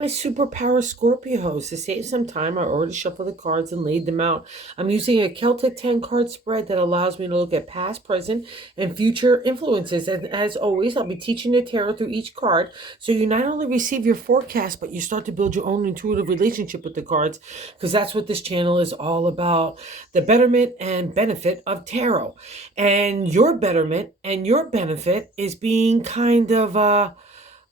My superpower Scorpio host. To save some time, I already shuffled the cards and laid them out. I'm using a Celtic 10 card spread that allows me to look at past, present, and future influences. And as always, I'll be teaching the tarot through each card. So you not only receive your forecast, but you start to build your own intuitive relationship with the cards, because that's what this channel is all about, the betterment and benefit of tarot. And your betterment and your benefit is being kind of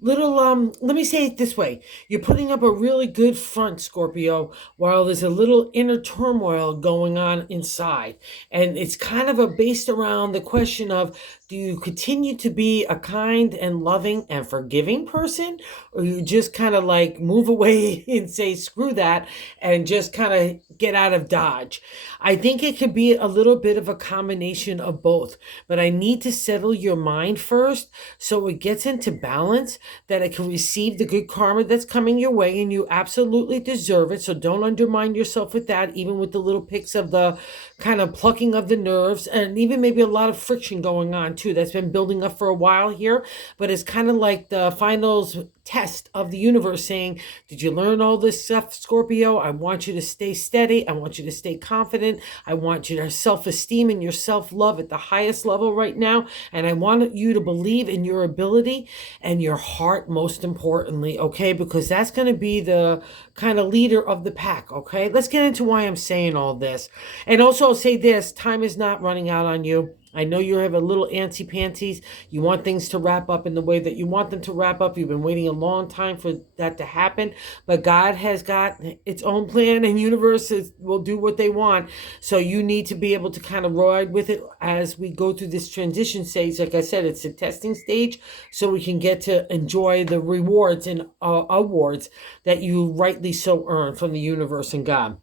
little let me say it this way. You're putting up a really good front, Scorpio, while there's a little inner turmoil going on inside. And it's kind of based around the question of, do you continue to be a kind and loving and forgiving person, or you just kind of like move away and say screw that and just kind of get out of dodge? I think it could be a little bit of a combination of both, but I need to settle your mind first so it gets into balance, that it can receive the good karma that's coming your way, and you absolutely deserve it. So don't undermine yourself with that, even with the little picks of the kind of plucking of the nerves, and even maybe a lot of friction going on too. That's been building up for a while here, but it's kind of like the finals test of the universe saying, did you learn all this stuff, Scorpio? I want you to stay steady. I want you to stay confident. I want you to have self-esteem and your self-love at the highest level right now. And I want you to believe in your ability and your heart, most importantly, okay? Because that's going to be the kind of leader of the pack, okay? Let's get into why I'm saying all this. And also I'll say this, time is not running out on you. I know you have a little antsy pantsies. You want things to wrap up in the way that you want them to wrap up. You've been waiting a long time for that to happen, but God has got its own plan, and universe will do what they want. So you need to be able to kind of ride with it as we go through this transition stage. Like I said, it's a testing stage, so we can get to enjoy the rewards and awards that you rightly so earn from the universe and God.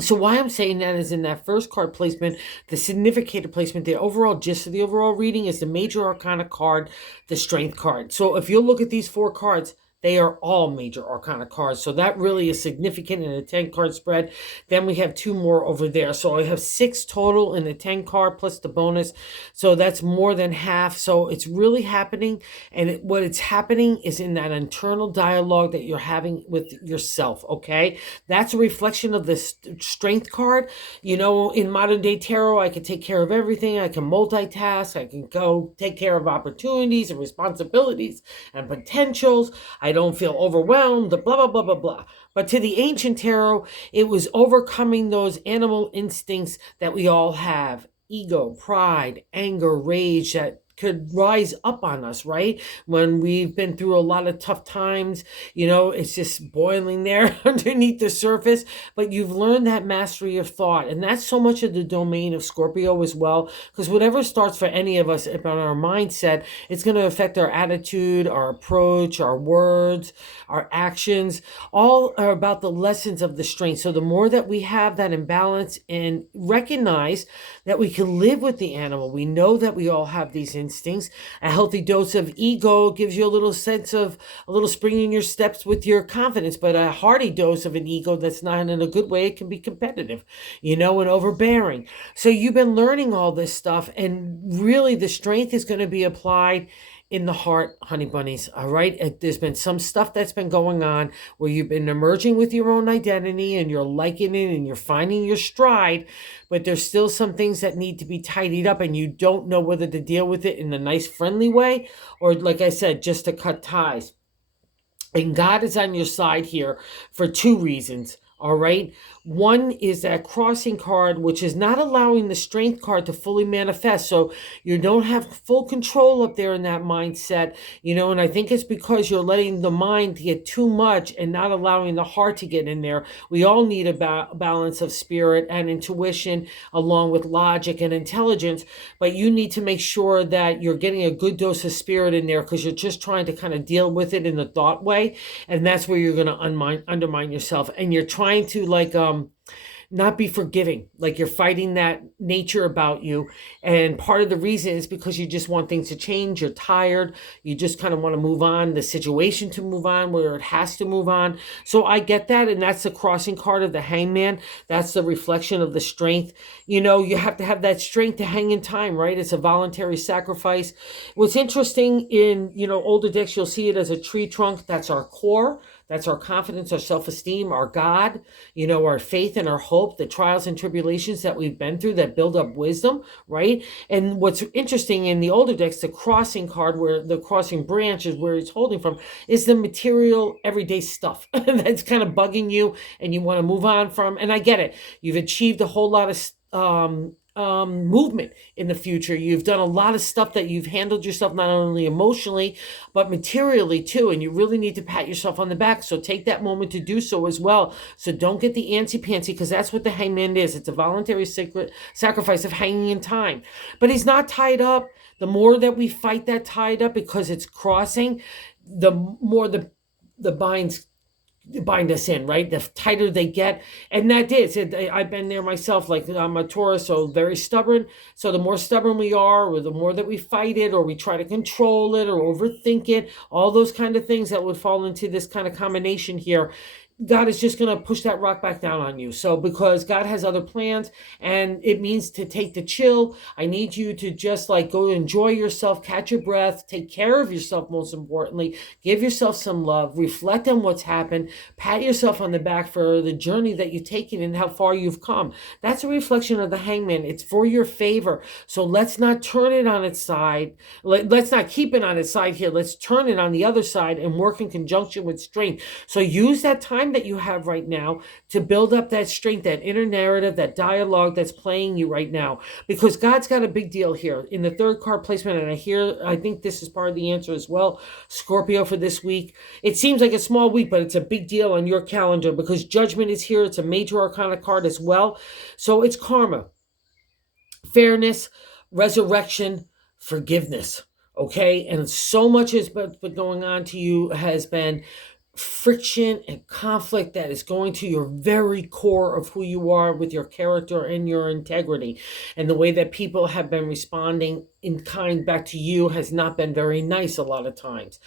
So why I'm saying that is, in that first card placement, the significator placement, the overall gist of the overall reading is the major arcana card, the strength card. So if you look at these four cards, they are all major arcana cards. So that really is significant in a 10 card spread. Then we have two more over there. So I have 6 total in the 10 card plus the bonus. So that's more than half. So it's really happening. And what it's happening is in that internal dialogue that you're having with yourself. Okay. That's a reflection of the strength card. You know, in modern day tarot, I can take care of everything. I can multitask. I can go take care of opportunities and responsibilities and potentials. I don't feel overwhelmed, blah, blah, blah, blah, blah. But to the ancient tarot, it was overcoming those animal instincts that we all have. Ego, pride, anger, rage that could rise up on us, right? When we've been through a lot of tough times, you know, it's just boiling there underneath the surface, but you've learned that mastery of thought. And that's so much of the domain of Scorpio as well, because whatever starts for any of us on our mindset, it's going to affect our attitude, our approach, our words, our actions. All are about the lessons of the strength. So the more that we have that imbalance and recognize that we can live with the animal, we know that we all have these instincts. A healthy dose of ego gives you a little sense of a little spring in your steps with your confidence, but a hearty dose of an ego that's not in a good way, it can be competitive, you know, and overbearing. So you've been learning all this stuff, and really the strength is going to be applied in the heart, honey bunnies. All right. There's been some stuff that's been going on where you've been emerging with your own identity and you're liking it and you're finding your stride, but there's still some things that need to be tidied up, and you don't know whether to deal with it in a nice, friendly way, or like I said, just to cut ties. And God is on your side here for 2 reasons. All right. One is that crossing card, which is not allowing the strength card to fully manifest. So you don't have full control up there in that mindset, you know, and I think it's because you're letting the mind get too much and not allowing the heart to get in there. We all need a balance of spirit and intuition along with logic and intelligence, but you need to make sure that you're getting a good dose of spirit in there, because you're just trying to kind of deal with it in the thought way. And that's where you're going to undermine yourself. And you're trying to not be forgiving, like you're fighting that nature about you. And part of the reason is because you just want things to change. You're tired. You just kind of want to move on, the situation to move on, where it has to move on. So I get that. And that's the crossing card of the hangman. That's the reflection of the strength. You know, you have to have that strength to hang in time, right? It's a voluntary sacrifice. What's interesting in, you know, older decks, you'll see it as a tree trunk. That's our core. That's our confidence, our self-esteem, our God, our faith and our hope, the trials and tribulations that we've been through that build up wisdom, right? And what's interesting in the older decks, the crossing card, where the crossing branch is where it's holding from, is the material everyday stuff that's kind of bugging you and you want to move on from. And I get it. You've achieved a whole lot of movement in the future. You've done a lot of stuff that you've handled yourself not only emotionally, but materially too. And you really need to pat yourself on the back. So take that moment to do so as well. So don't get the antsy-pantsy, because that's what the hangman is. It's a voluntary sacrifice of hanging in time. But he's not tied up. The more that we fight that tied up because it's crossing, the more the bind us in, right? The tighter they get. And that is it. I've been there myself. Like, I'm a Taurus, so very stubborn. So the more stubborn we are, or the more that we fight it, or we try to control it or overthink it, all those kind of things that would fall into this kind of combination here, God is just going to push that rock back down on you. So because God has other plans, and it means to take the chill. I need you to just like go enjoy yourself, catch your breath, take care of yourself, most importantly, give yourself some love, reflect on what's happened, pat yourself on the back for the journey that you've taken and how far you've come. That's a reflection of the hangman. It's for your favor. So let's not turn it on its side. Let's not keep it on its side here. Let's turn it on the other side and work in conjunction with strength. So use that time that you have right now to build up that strength, that inner narrative, that dialogue that's playing you right now, because God's got a big deal here in the third card placement. And I think this is part of the answer as well, Scorpio, for this week. It seems like a small week, but it's a big deal on your calendar because Judgment is here. It's a major arcana card as well. So it's karma, fairness, resurrection, forgiveness. Okay. And so much has been going on to you, has been friction and conflict that is going to your very core of who you are with your character and your integrity. And the way that people have been responding in kind back to you has not been very nice a lot of times.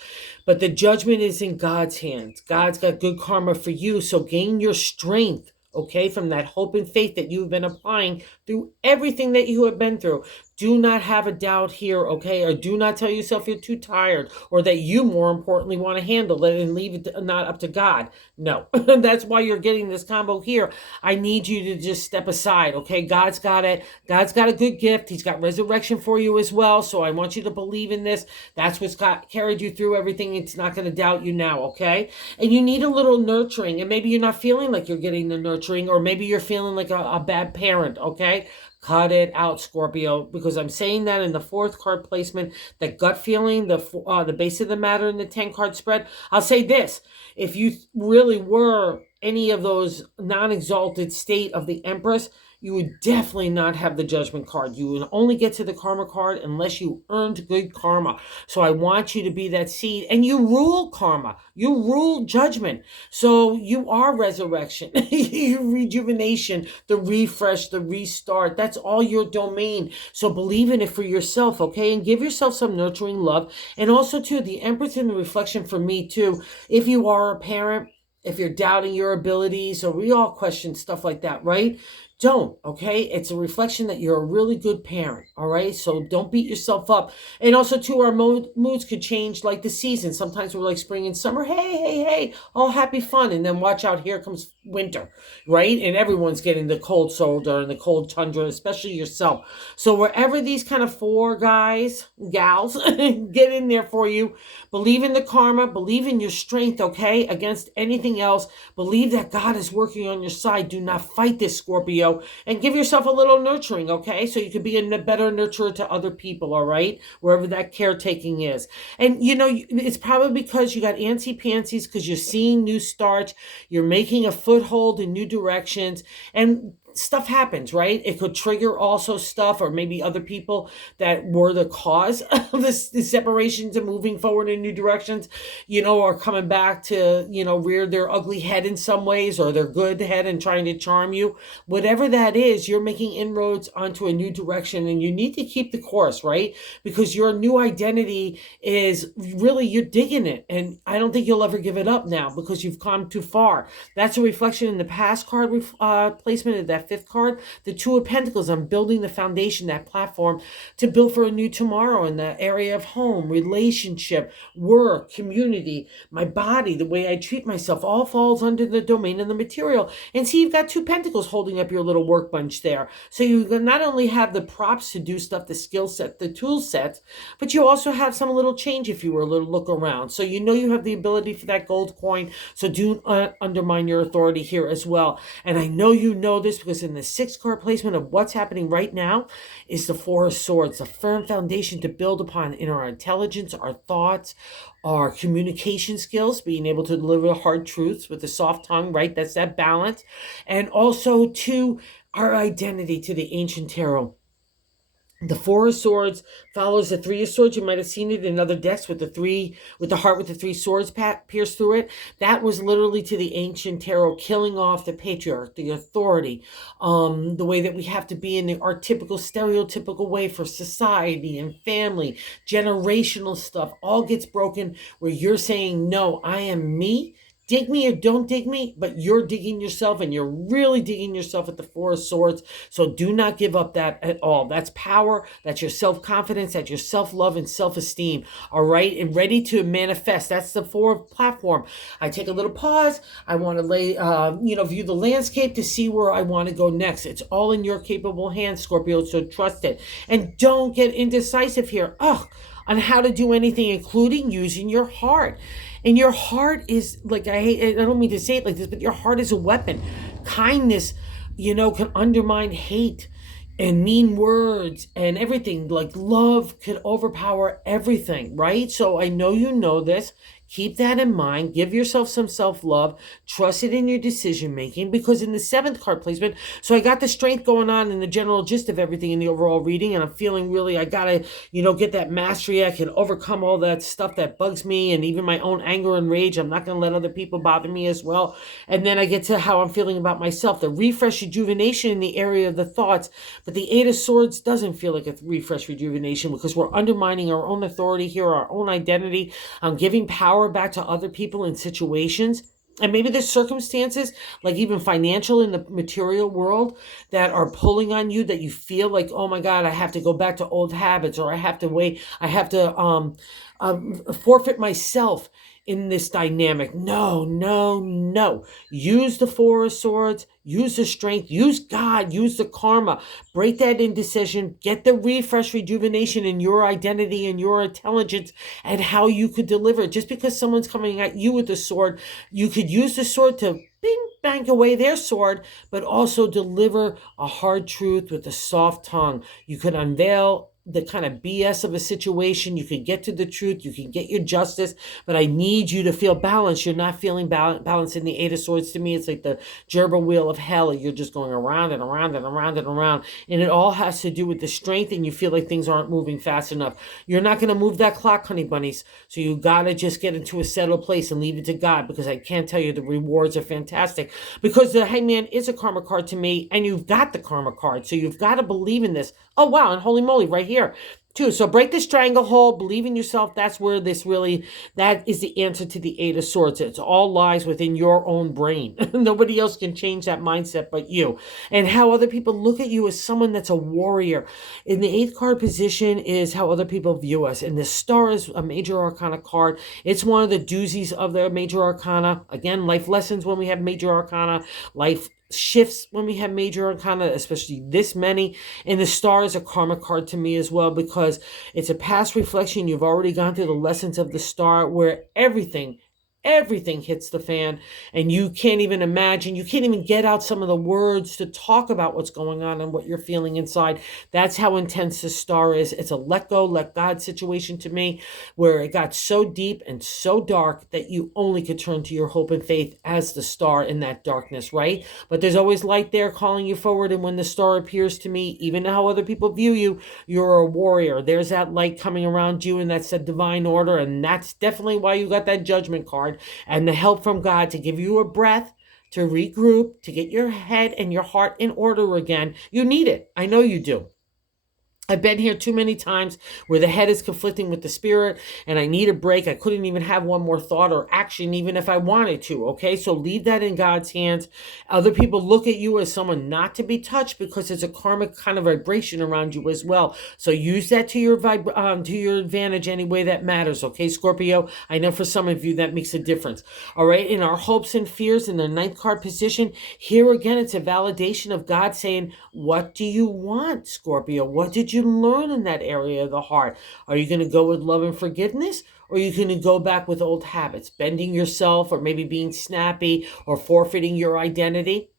But the judgment is in God's hands. God's got good karma for you. So gain your strength, okay, from that hope and faith that you've been applying through everything that you have been through. Do not have a doubt here, okay? Or do not tell yourself you're too tired, or that you, more importantly, want to handle it and leave it not up to God. No, that's why you're getting this combo here. I need you to just step aside, okay? God's got it. God's got a good gift. He's got resurrection for you as well. So I want you to believe in this. That's what's carried you through everything. It's not going to doubt you now, okay? And you need a little nurturing. And maybe you're not feeling like you're getting the nurturing, or maybe you're feeling like a bad parent, okay? Cut it out, Scorpio, because I'm saying that in the fourth card placement, that gut feeling, the base of the matter in the 10-card spread. I'll say this: if you really were any of those non-exalted state of the Empress, you would definitely not have the Judgment card. You would only get to the Karma card unless you earned good karma. So I want you to be that seed, and you rule karma. You rule judgment. So you are resurrection, you rejuvenation, the refresh, the restart. That's all your domain. So believe in it for yourself, okay? And give yourself some nurturing love. And also, too, the Empress in the reflection for me, too, if you are a parent, if you're doubting your abilities, or we all question stuff like that, right? Don't, okay? It's a reflection that you're a really good parent, all right? So don't beat yourself up. And also, too, our moods could change like the season. Sometimes we're like spring and summer. Hey, all happy fun. And then watch out, here comes winter, right? And everyone's getting the cold shoulder and the cold tundra, especially yourself. So wherever these kind of four guys, gals, get in there for you, believe in the karma, believe in your strength, okay? Against anything else, believe that God is working on your side. Do not fight this, Scorpio. And give yourself a little nurturing, okay? So you can be a better nurturer to other people, all right? Wherever that caretaking is. And, it's probably because you got antsy-pantsies, because you're seeing new starts, you're making a foothold in new directions, and stuff happens, right? It could trigger also stuff, or maybe other people that were the cause of the separations and moving forward in new directions, are coming back to, rear their ugly head in some ways, or their good head and trying to charm you. Whatever that is, you're making inroads onto a new direction, and you need to keep the course, right? Because your new identity is really, you're digging it. And I don't think you'll ever give it up now, because you've come too far. That's a reflection in the past card placement of that that fifth card, the Two of Pentacles. I'm building the foundation, that platform to build for a new tomorrow in the area of home, relationship, work, community, my body, the way I treat myself, all falls under the domain of the material. And see, you've got two pentacles holding up your little workbench there. So you not only have the props to do stuff, the skill set, the tool set, but you also have some little change if you were to look around. So you know you have the ability for that gold coin. So do undermine your authority here as well. And I know you know this because in the sixth card placement of what's happening right now is the Four of Swords, a firm foundation to build upon in our intelligence, our thoughts, our communication skills, being able to deliver hard truths with a soft tongue, right? That's that balance. And also to our identity, to the ancient tarot. The Four of Swords follows the Three of Swords. You might have seen it in other decks with the heart with the three swords pierced through it. That was literally to the ancient tarot, killing off the patriarch, the authority, the way that we have to be in our typical, stereotypical way for society and family, generational stuff, all gets broken where you're saying, no, I am me. Dig me or don't dig me, but you're digging yourself, and you're really digging yourself at the Four of Swords. So do not give up that at all. That's power. That's your self-confidence. That's your self-love and self-esteem. All right. And ready to manifest. That's the Four of Platform. I take a little pause. I want to view the landscape to see where I want to go next. It's all in your capable hands, Scorpio. So trust it. And don't get indecisive here. On how to do anything, including using your heart. And your heart is, like, I don't mean to say it like this, but your heart is a weapon. Kindness, can undermine hate and mean words and everything. Like, love could overpower everything, right? So I know you know this. Keep that in mind. Give yourself some self-love. Trust it in your decision-making, because in the seventh card placement, so I got the strength going on in the general gist of everything in the overall reading, and I'm feeling really, I got to, get that mastery. I can overcome all that stuff that bugs me, and even my own anger and rage. I'm not going to let other people bother me as well. And then I get to how I'm feeling about myself, the refresh, rejuvenation in the area of the thoughts. But the Eight of Swords doesn't feel like a refresh, rejuvenation, because we're undermining our own authority here, our own identity. I'm giving power back to other people in situations. And maybe there's circumstances, like even financial in the material world, that are pulling on you, that you feel like, oh my God, I have to go back to old habits, or I have to forfeit myself in this dynamic. No. Use the Four of Swords, use the strength, use God, use the karma, break that indecision, get the refresh, rejuvenation in your identity and your intelligence and how you could deliver. Just because someone's coming at you with a sword, you could use the sword to bing, bang away their sword, but also deliver a hard truth with a soft tongue. You could unveil the kind of BS of a situation. You can get to the truth. You can get your justice, but I need you to feel balanced. You're not feeling balanced in the Eight of Swords. To me, it's like the gerbil wheel of hell. You're just going around and around and around and around. And it all has to do with the strength, and you feel like things aren't moving fast enough. You're not going to move that clock, honey bunnies. So you got to just get into a settled place and leave it to God, because I can't tell you the rewards are fantastic, because the Hangman is a karma card to me, and you've got the karma card. So you've got to believe in this. Oh, wow. And holy moly, right here too. So break the stranglehold, believe in yourself. That's where that is the answer to the Eight of Swords. It's all lies within your own brain. Nobody else can change that mindset but you. And how other people look at you as someone that's a warrior. In the eighth card position is how other people view us. And the Star is a major arcana card. It's one of the doozies of their major arcana. Again, life lessons when we have major arcana, life shifts when we have major arcana, especially this many. And the Star is a karma card to me as well, because it's a past reflection. You've already gone through the lessons of the Star, where everything hits the fan, and you can't even imagine, you can't even get out some of the words to talk about what's going on and what you're feeling inside. That's how intense the Star is. It's a let go, let God situation to me, where it got so deep and so dark that you only could turn to your hope and faith as the Star in that darkness, right? But there's always light there calling you forward. And when the Star appears to me, even how other people view you, you're a warrior. There's that light coming around you, and that's a divine order. And that's definitely why you got that Judgment card and the help from God to give you a breath, to regroup, to get your head and your heart in order again. You need it. I know you do. I've been here too many times where the head is conflicting with the spirit and I need a break. I couldn't even have one more thought or action, even if I wanted to. Okay. So leave that in God's hands. Other people look at you as someone not to be touched because there's a karmic kind of vibration around you as well. So use that to your to your advantage any way that matters. Okay, Scorpio. I know for some of you that makes a difference. All right. In our hopes and fears in the ninth card position, here again, it's a validation of God saying, what do you want, Scorpio? What did you learn in that area of the heart? Are you going to go with love and forgiveness? Or are you going to go back with old habits, bending yourself or maybe being snappy or forfeiting your identity?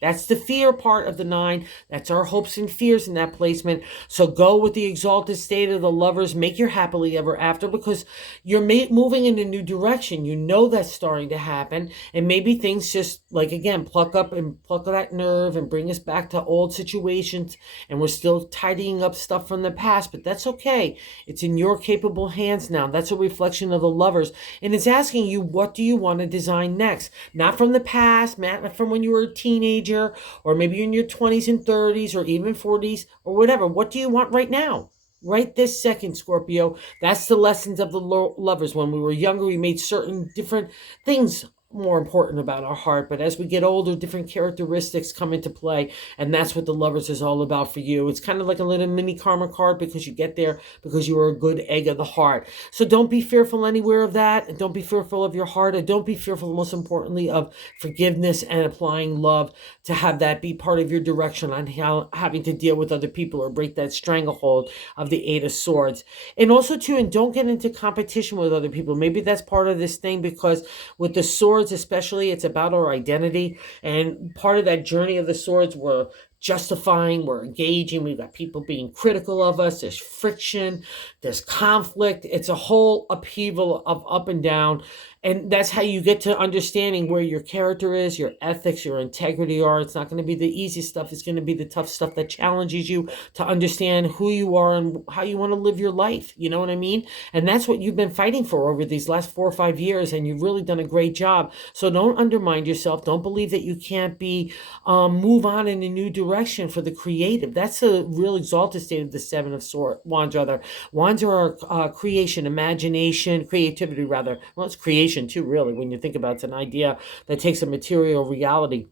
That's the fear part of the 9. That's our hopes and fears in that placement. So go with the exalted state of the Lovers. Make your happily ever after because you're moving in a new direction. You know that's starting to happen. And maybe things just, like, again, pluck that nerve and bring us back to old situations. And we're still tidying up stuff from the past. But that's okay. It's in your capable hands now. That's a reflection of the Lovers. And it's asking you, what do you want to design next? Not from the past, from when you were a teenager, or maybe you're in your 20s and 30s, or even 40s, or whatever. What do you want right now? Right this second, Scorpio. That's the lessons of the Lovers. When we were younger, we made certain different things more important about our heart. But as we get older, different characteristics come into play. And that's what the Lovers is all about for you. It's kind of like a little mini karma card because you get there because you are a good egg of the heart. So don't be fearful anywhere of that. And don't be fearful of your heart. And don't be fearful, most importantly, of forgiveness and applying love to have that be part of your direction on how having to deal with other people or break that stranglehold of the 8 of Swords. And also, too, and don't get into competition with other people. Maybe that's part of this thing because with the Swords, especially, it's about our identity, and part of that journey of the Swords, we're justifying, we're engaging, we've got people being critical of us, there's friction, there's conflict, it's a whole upheaval of up and down. And that's how you get to understanding where your character is, your ethics, your integrity are. It's not going to be the easy stuff. It's going to be the tough stuff that challenges you to understand who you are and how you want to live your life. You know what I mean? And that's what you've been fighting for over these last 4 or 5 years. And you've really done a great job. So don't undermine yourself. Don't believe that you can't move on in a new direction for the creative. That's a real exalted state of the 7 of Wands, rather. Wands are our creation, imagination, creativity, rather. Well, it's creation too, really, when you think about it. It's an idea that takes a material reality.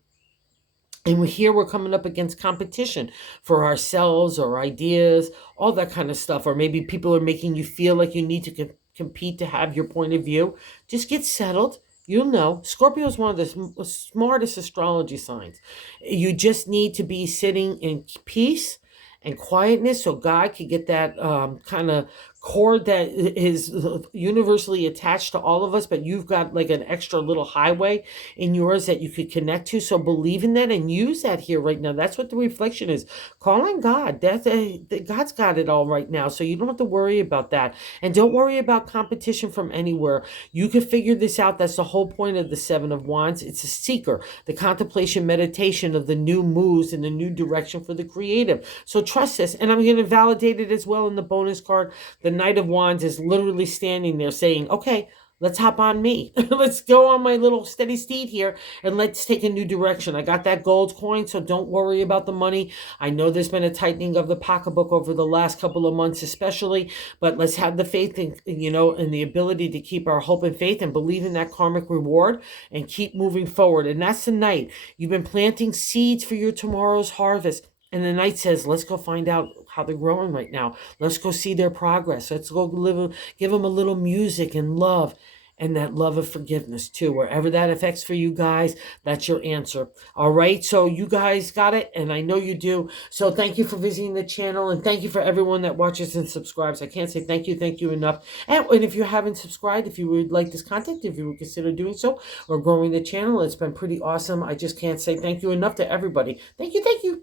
And here we're coming up against competition for ourselves or ideas, all that kind of stuff. Or maybe people are making you feel like you need to compete to have your point of view. Just get settled. You'll know. Scorpio is one of the smartest astrology signs. You just need to be sitting in peace and quietness so God can get that kind of cord that is universally attached to all of us, but you've got like an extra little highway in yours that you could connect to. So believe in that and use that here right now. That's what the reflection is. Call on God. God's got it all right now. So you don't have to worry about that. And don't worry about competition from anywhere. You can figure this out. That's the whole point of the 7 of Wands. It's a seeker, the contemplation, meditation of the new moves in the new direction for the creative. So trust this. And I'm going to validate it as well in the bonus card. The Knight of Wands is literally standing there saying, okay, let's hop on me. Let's go on my little steady steed here and let's take a new direction. I got that gold coin, so don't worry about the money. I know there's been a tightening of the pocketbook over the last couple of months especially, but let's have the faith and the ability to keep our hope and faith and believe in that karmic reward and keep moving forward. And that's the Knight. You've been planting seeds for your tomorrow's harvest. And the Knight says, let's go find out how they're growing right now. Let's go see their progress. Let's go give them a little music and love. And that love of forgiveness too. Wherever that affects for you guys, that's your answer. All right. So you guys got it. And I know you do. So thank you for visiting the channel. And thank you for everyone that watches and subscribes. I can't say thank you enough. And if you haven't subscribed, if you would like this content, if you would consider doing so or growing the channel, it's been pretty awesome. I just can't say thank you enough to everybody. Thank you. Thank you.